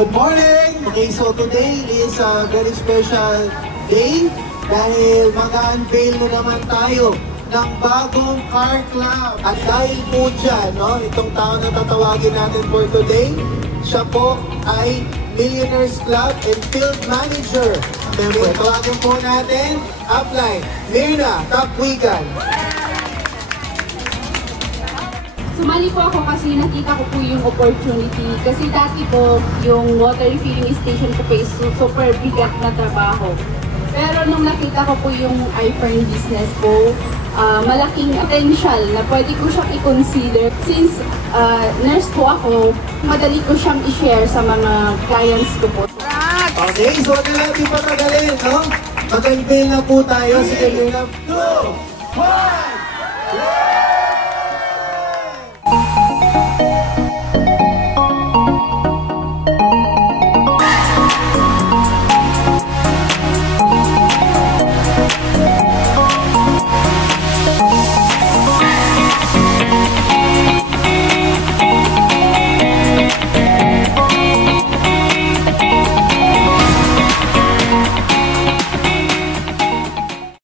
Good morning! Okay, so today is a very special day dahil mag-unveil na naman tayo ng bagong car club. At dahil po dyan, no, itong tao na tatawagin natin for today, siya po ay Millionaires Club and Field Manager. Okay, tawagin po natin, upline, Mirna Tapwigan. Sumali po ako kasi nakita ko po yung opportunity. Kasi dati po, yung water refilling station ko po is super bigat na trabaho. Pero nung nakita ko po yung iFern business ko, malaking potential na pwede ko siyang i-consider. Since nurse po ako, madali ko siyang i-share sa mga clients ko po. Okay, so wag na natin patagalin, no? Mag-unveil na po tayo. Sige, 2, 1!